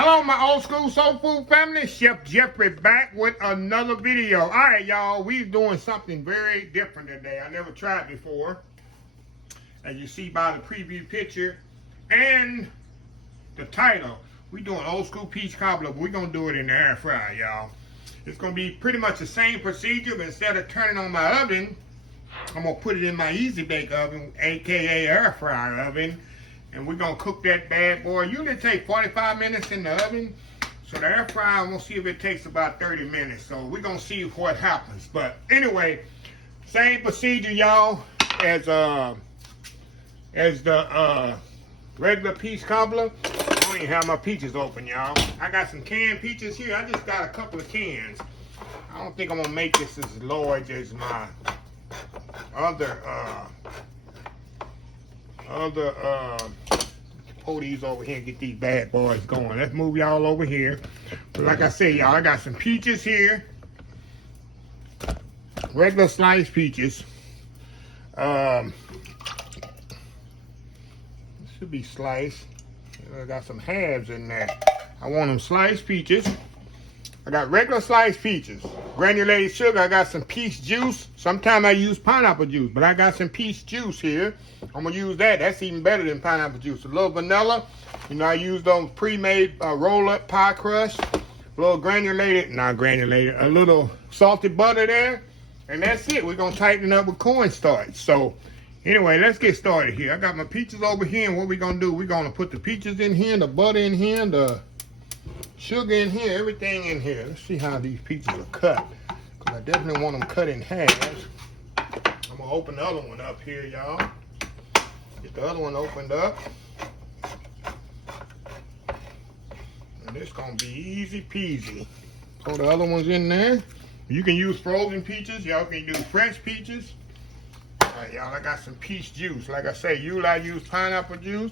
Hello, my old school soul food family. Chef Jeffrey back with another video. All right, y'all, we're doing something very different today. I never tried before. As you see by the preview picture and the title, we're doing old school peach cobbler, but we're going to do it in the air fryer, y'all. It's going to be pretty much the same procedure, but instead of turning on my oven, I'm going to put it in my easy bake oven, aka air fryer oven. And we're going to cook that bad boy. Usually take 45 minutes in the oven. So the air fryer, we'll see if it takes about 30 minutes. So we're going to see what happens. But anyway, same procedure, y'all, as the regular peach cobbler. I don't even have my peaches open, y'all. I got some canned peaches here. I just got a couple of cans. I don't think I'm going to make this as large as my other pull these over here and get these bad boys going. Let's move y'all over here. But like I said, y'all, I got some peaches here. Regular sliced peaches. Should be sliced. I got some halves in there. I want them sliced peaches. I got regular sliced peaches. Granulated sugar. I got some peach juice. Sometimes I use pineapple juice, but I got some peach juice here. I'm going to use that. That's even better than pineapple juice. A little vanilla. You know, I use those pre-made roll-up pie crust. A little granulated, not granulated, a little salted butter there. And that's it. We're going to tighten it up with cornstarch. So, anyway, let's get started here. I got my peaches over here, and what we're going to do, we're going to put the peaches in here, the butter in here, the sugar in here, everything in here. Let's see how these peaches are cut. Because I definitely want them cut in half. I'm going to open the other one up here, y'all. Get the other one opened up. And it's going to be easy peasy. Throw the other ones in there. You can use frozen peaches. Y'all can do fresh peaches. All right, y'all, I got some peach juice. Like I say, usually I use pineapple juice.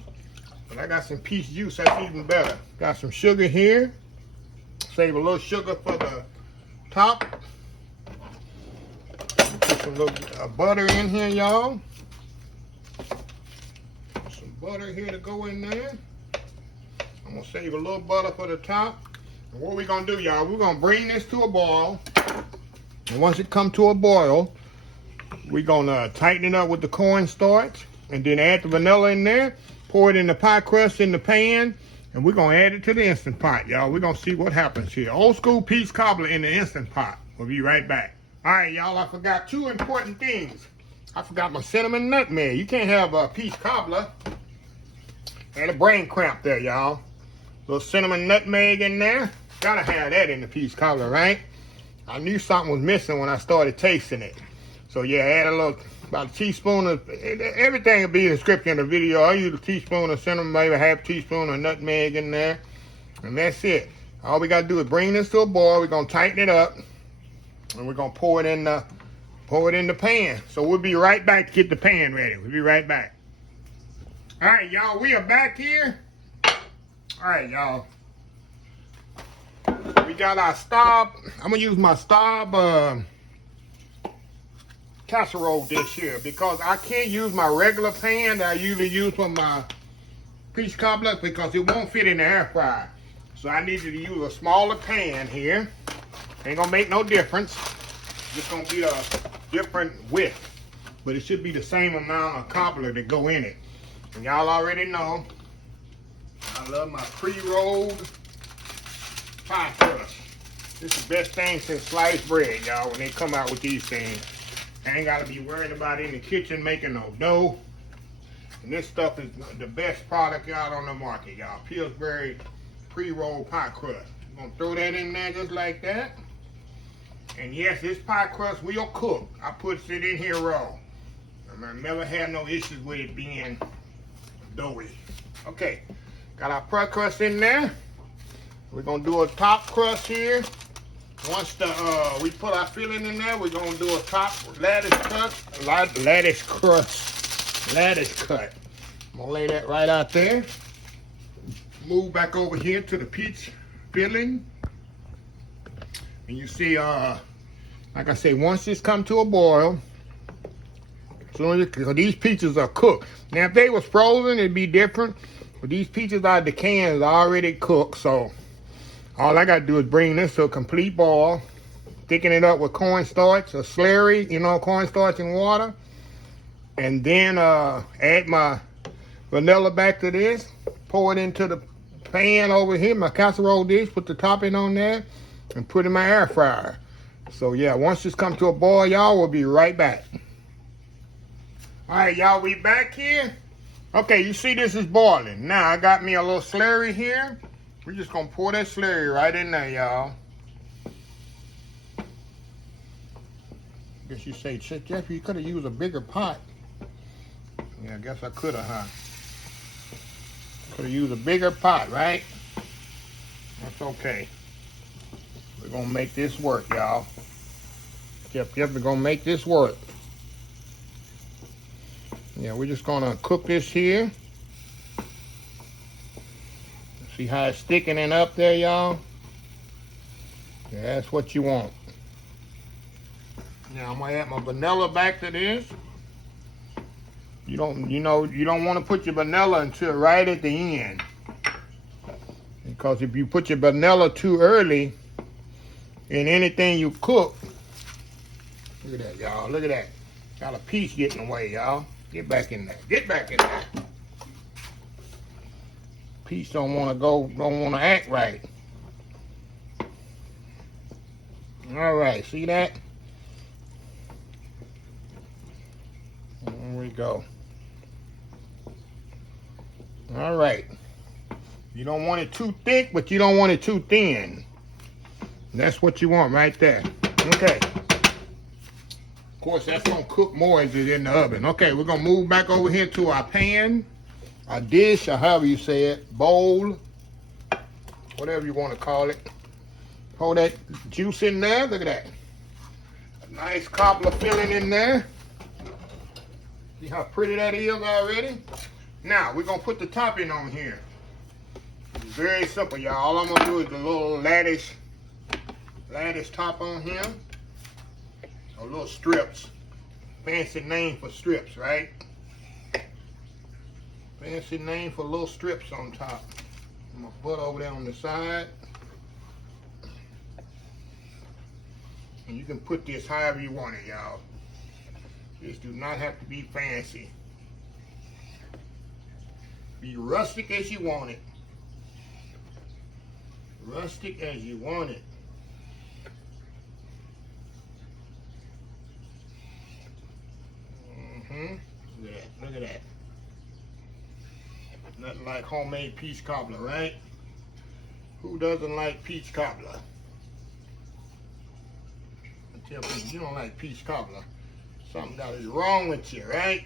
But I got some peach juice, that's even better. Got some sugar here. Save a little sugar for the top. Put some little butter in here, y'all. Some butter here to go in there. I'm gonna save a little butter for the top. And what we're gonna do, y'all, we're gonna bring this to a boil. And once it comes to a boil, we're gonna tighten it up with the cornstarch and then add the vanilla in there. Pour it in the pie crust in the pan, and we're going to add it to the Instant Pot, y'all. We're going to see what happens here. Old school peach cobbler in the Instant Pot. We'll be right back. All right, y'all, I forgot two important things. I forgot my cinnamon nutmeg. You can't have a peach cobbler. And a brain cramp there, y'all. Little cinnamon nutmeg in there. Gotta have that in the peach cobbler, right? I knew something was missing when I started tasting it. So, yeah, add a little... about a teaspoon of, everything will be in the description of the video. I use a teaspoon of cinnamon, maybe a half teaspoon of nutmeg in there. And that's it. All we got to do is bring this to a boil. We're going to tighten it up. And we're going to pour it in the pan. So we'll be right back to get the pan ready. We'll be right back. All right, y'all. We are back here. All right, y'all. We got our Staub. I'm going to use my Staub casserole dish here because I can't use my regular pan that I usually use for my peach cobbler because it won't fit in the air fryer. So I needed to use a smaller pan here. Ain't gonna make no difference. Just gonna be a different width, but it should be the same amount of cobbler that go in it. And y'all already know I love my pre-rolled pie crust. This is the best thing since sliced bread, y'all, when they come out with these things. I ain't got to be worried about in the kitchen making no dough. And this stuff is the best product out on the market, y'all. Pillsbury pre-rolled pie crust. I'm going to throw that in there just like that. And yes, this pie crust will cook. I put it in here raw. I never had no issues with it being doughy. Okay, got our pie crust in there. We're going to do a top crust here. Once we put our filling in there, we're going to do a top lattice cut. Lattice cut. I'm going to lay that right out there. Move back over here to the peach filling. And you see, like I say, once this come to a boil, so these peaches are cooked. Now, if they was frozen, it'd be different. But these peaches out of the cans are already cooked, so all I got to do is bring this to a complete boil, thicken it up with cornstarch or slurry, you know, cornstarch and water, and then add my vanilla back to this, pour it into the pan over here, my casserole dish, put the topping on there, and put it in my air fryer. So yeah, once this comes to a boil, y'all, we'll be right back. All right, y'all, we back here. Okay, you see this is boiling. Now I got me a little slurry here. We're just gonna pour that slurry right in there, y'all. Guess you say, Jeff, you could have used a bigger pot. Yeah, I guess I could have, huh? Could have used a bigger pot, right? That's okay. We're gonna make this work, y'all. Yep, we're gonna make this work. Yeah, we're just gonna cook this here. See how it's thickening up there, y'all? Yeah, that's what you want. Now I'm gonna add my vanilla back to this. You don't want to put your vanilla until right at the end. Because if you put your vanilla too early in anything you cook, look at that, y'all. Look at that. Got a piece getting away, y'all. Get back in there. Get back in there. Piece don't want to act right. All right, see that? There we go. All right. You don't want it too thick, but you don't want it too thin. That's what you want right there. Okay. Of course, that's going to cook more as it's in the oven. Okay, we're going to move back over here to our pan, our dish, or however you say it, bowl, whatever you want to call it. Pour that juice in there. Look at that. A nice cobbler filling in there. See how pretty that is already? Now, we're going to put the topping on here. It's very simple, y'all. All I'm going to do is the little lattice top on here. Or little strips. Fancy name for strips, right? Fancy name for little strips on top. I'm going to put over there on the side. And you can put this however you want it, y'all. This do not have to be fancy. Be rustic as you want it. Rustic as you want it. Look at that. Look at that. Nothing like homemade peach cobbler, right? Who doesn't like peach cobbler? I tell people, you don't like peach cobbler, something that is wrong with you, right?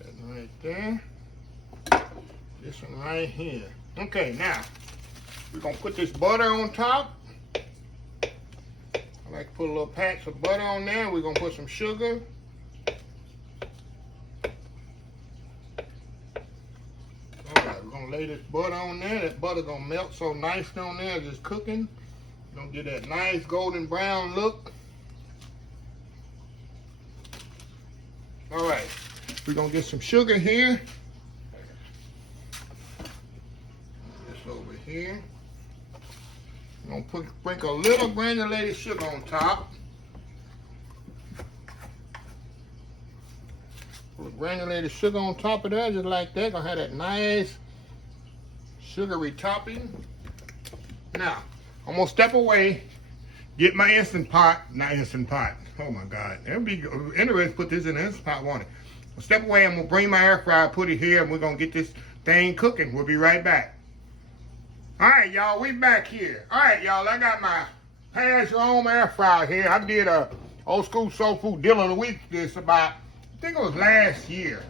That right there. This one right here. Okay, now we're gonna put this butter on top. I like to put a little patch of butter on there. We're gonna put some sugar. Alright, we're gonna lay this butter on there. That butter gonna melt so nice on there, just cooking. You're gonna get that nice golden brown look. Alright, we're gonna get some sugar here. This over here. I'm gonna sprinkle a little granulated sugar on top. Put granulated sugar on top of that, just like that. Gonna have that nice sugary topping. Now, I'm gonna step away, get my Instant Pot, not Instant Pot. Oh my God, it'd be interesting to put this in an Instant Pot, won't it? I'll step away, I'm gonna bring my air fryer, put it here, and we're gonna get this thing cooking. We'll be right back. All right, y'all, we back here. All right, y'all, I got my pass your own air fryer here. I did a old school soul food deal of the week this about, I think it was last year.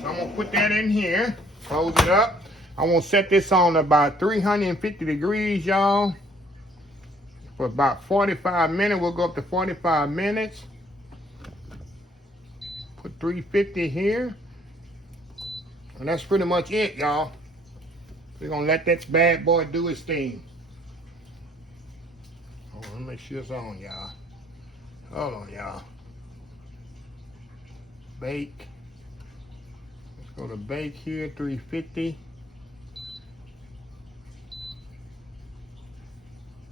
So I'm gonna put that in here, close it up. I'm gonna set this on about 350 degrees, y'all. For about 45 minutes, we'll go up to 45 minutes. Put 350 here. And that's pretty much it, y'all. We're gonna let that bad boy do his thing. Hold on, let me make sure it's on, y'all. Hold on, y'all. Bake. Go to bake here, 350.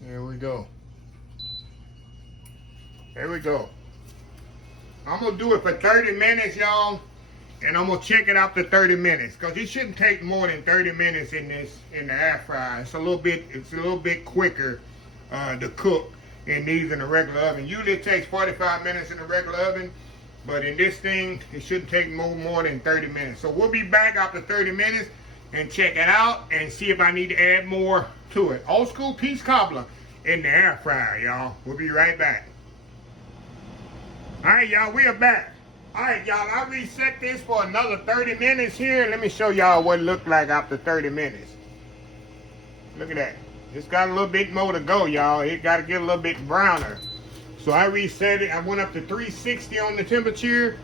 There we go. There we go. I'm gonna do it for 30 minutes, y'all, and I'm gonna check it after 30 minutes, because it shouldn't take more than 30 minutes in the air fryer. It's a little bit quicker to cook in these in the regular oven. Usually it takes 45 minutes in the regular oven, but in this thing, it shouldn't take more than 30 minutes. So we'll be back after 30 minutes and check it out and see if I need to add more to it. Old school peach cobbler in the air fryer, y'all. We'll be right back. All right, y'all, we are back. All right, y'all, I reset this for another 30 minutes here. Let me show y'all what it looked like after 30 minutes. Look at that. It's got a little bit more to go, y'all. It got to get a little bit browner. So I reset it. I went up to 360 on the temperature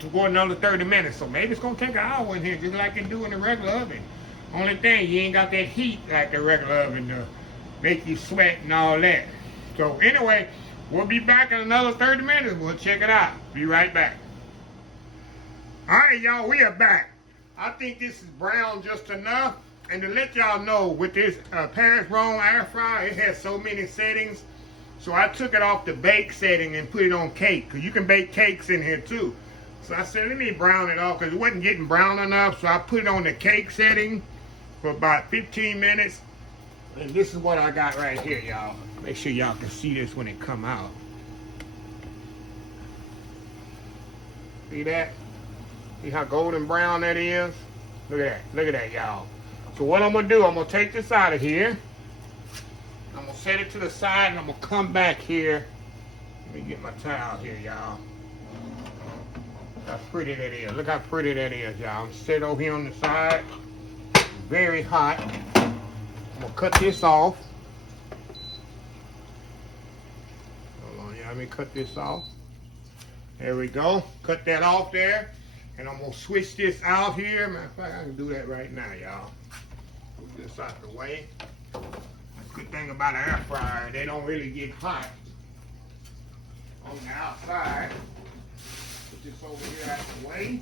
to go another 30 minutes. So maybe it's going to take an hour in here, just like it do in the regular oven. Only thing, you ain't got that heat like the regular oven to make you sweat and all that. So anyway, we'll be back in another 30 minutes. We'll check it out. Be right back. All right, y'all, we are back. I think this is brown just enough. And to let y'all know, with this Paris Rome air fryer, it has so many settings. So I took it off the bake setting and put it on cake, because you can bake cakes in here too. So I said, let me brown it off, because it wasn't getting brown enough. So I put it on the cake setting for about 15 minutes. And this is what I got right here, y'all. Make sure y'all can see this when it come out. See that? See how golden brown that is? Look at that. Look at that, y'all. So what I'm going to do, I'm going to take this out of here. I'm going to set it to the side, and I'm going to come back here. Let me get my towel here, y'all. How pretty that is. Look how pretty that is, y'all. I'm going to set it over here on the side. Very hot. I'm going to cut this off. Hold on, y'all. Let me cut this off. There we go. Cut that off there. And I'm going to switch this out here. Matter of fact, I can do that right now, y'all. Move this out the way. Good thing about an air fryer, they don't really get hot on the outside. Put this over here out the way.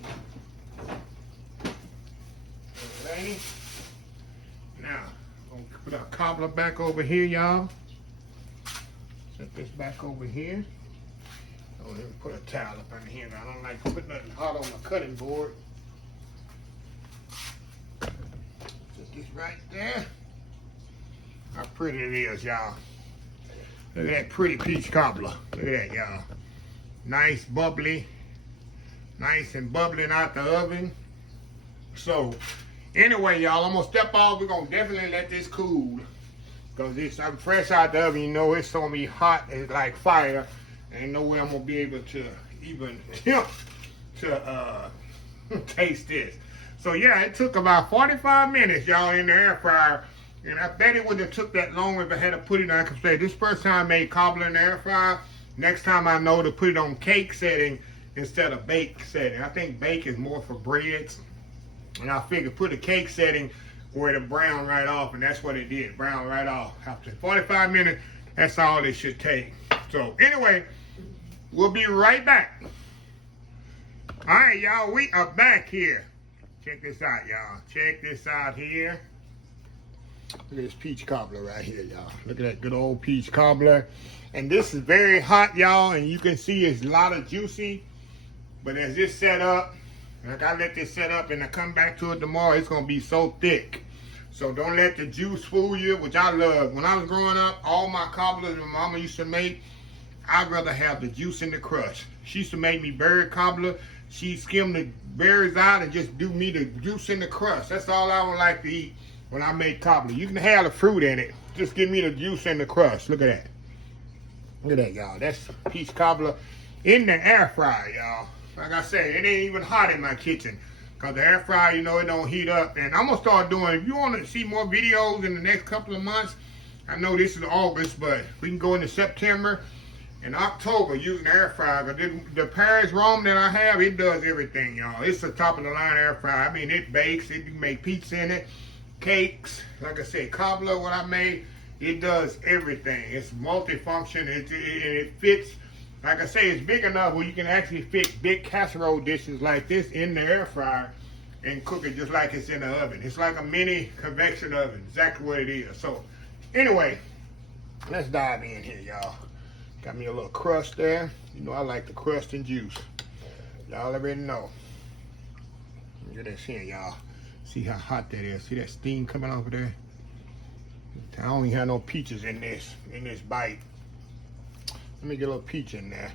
Okay. Now, I'm going to put our cobbler back over here, y'all. Set this back over here. I'm going to put a towel up under here. I don't like to put nothing hot on my cutting board. Set this right there. How pretty it is, y'all. Look at that pretty peach cobbler. Look at that, y'all. Nice, bubbly. Nice and bubbling out the oven. So, anyway, y'all, I'm going to step off. We're going to definitely let this cool. Because I'm fresh out the oven. You know, it's going to be hot. It's like fire. Ain't no way I'm going to be able to even attempt to taste this. So, yeah, it took about 45 minutes, y'all, in the air fryer. And I bet it wouldn't have took that long if I had to put it on. I could say this first time I made cobbler in the air fryer. Next time I know to put it on cake setting instead of bake setting. I think bake is more for breads. And I figured put a cake setting where it'll brown right off. And that's what it did. Brown right off. After 45 minutes, that's all it should take. So anyway, we'll be right back. All right, y'all. We are back here. Check this out, y'all. Check this out here. Look at this peach cobbler right here, y'all. Look at that good old peach cobbler. And this is very hot, y'all. And you can see it's a lot of juicy. But as this set up, like I let this set up and I come back to it tomorrow, it's going to be so thick. So don't let the juice fool you, which I love. When I was growing up, all my cobblers my mama used to make, I'd rather have the juice in the crust. She used to make me berry cobbler. She'd skim the berries out and just do me the juice in the crust. That's all I would like to eat when I make cobbler. You can have the fruit in it. Just give me the juice and the crust. Look at that. Look at that, y'all. That's peach cobbler in the air fryer, y'all. Like I said, it ain't even hot in my kitchen. Because the air fryer, you know, it don't heat up. And I'm going to start doing, if you want to see more videos in the next couple of months, I know this is August, but we can go into September and October using the air fryer. The Paris Rome that I have, it does everything, y'all. It's the top of the line air fryer. I mean, it bakes. It can make pizza in it. Cakes, like I said, cobbler, what I made, it does everything. It's multifunction. It fits, like I say, it's big enough where you can actually fit big casserole dishes like this in the air fryer and cook it just like it's in the oven. It's like a mini convection oven, exactly what it is. So anyway, let's dive in here, y'all. Got me a little crust there. You know I like the crust and juice. Y'all already know. Get this in, y'all. See how hot that is. See that steam coming off of there? I don't even have no peaches in this bite. Let me get a little peach in there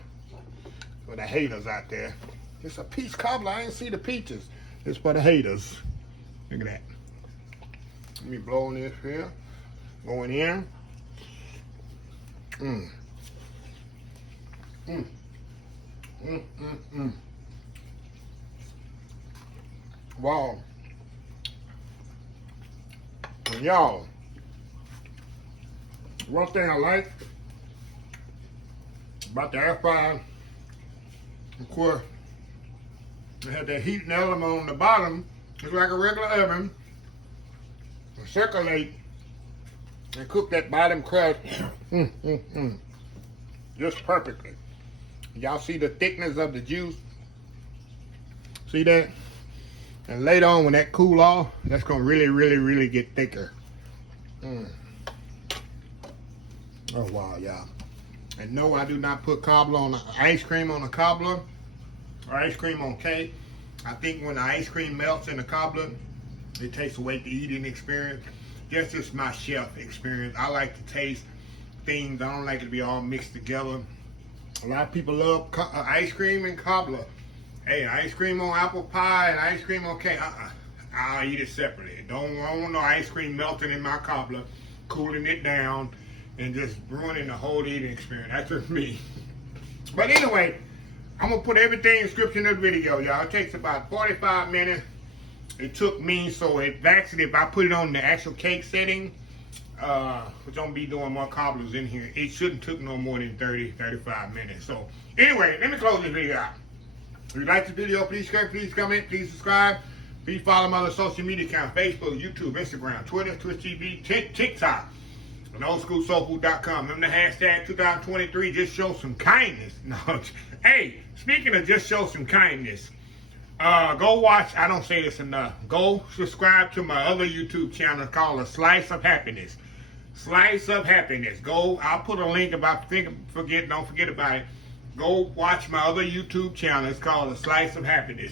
for the haters out there. It's a peach cobbler. I ain't see the peaches. It's for the haters. Look at that. Let me blow on this here. Going in. Mmm. Mmm. Mmm, mmm, mmm. Wow. And y'all, one thing I like about the air fryer, of course, it had that heating element on the bottom. It's like a regular oven. Circulate and cook that bottom crust just perfectly. Y'all see the thickness of the juice? See that? And later on, when that cool off, that's gonna really get thicker. Oh wow, y'all. And no, I do not put cobbler on ice cream on a cobbler or ice cream on cake. I think when the ice cream melts in the cobbler, it takes away the eating experience. That's just my chef experience. I like to taste things. I don't like it to be all mixed together. A lot of people love ice cream and cobbler. Hey, ice cream on apple pie and ice cream on cake. I'll eat it separately. I don't want no ice cream melting in my cobbler, cooling it down, and just ruining the whole eating experience. That's just me. But anyway, I'm gonna put everything in the description of the video, y'all. It takes about 45 minutes. It took me, so it actually, if I put it on the actual cake setting, which I'm gonna be doing more cobblers in here, it shouldn't took no more than 30-35 minutes. So anyway, let me close this video out. If you like the video, please share, please comment, please subscribe. Please follow my other social media accounts: Facebook, YouTube, Instagram, Twitter, Twitch TV, TikTok, and oldschoolsoulfood.com. Remember the hashtag 2023, just show some kindness. No, hey, speaking of just show some kindness, go watch, I don't say this enough, go subscribe to my other YouTube channel called A Slice of Happiness. Slice of Happiness. Go, I'll put a link if I don't forget about it. Go watch my other YouTube channel. It's called A Slice of Happiness.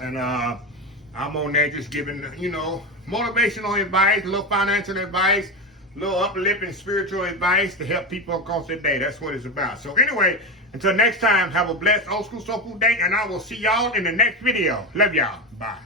And I'm on there just giving, you know, motivational advice, a little financial advice, a little uplifting spiritual advice to help people across their day. That's what it's about. So anyway, until next time, have a blessed old school soul food day, and I will see y'all in the next video. Love y'all. Bye.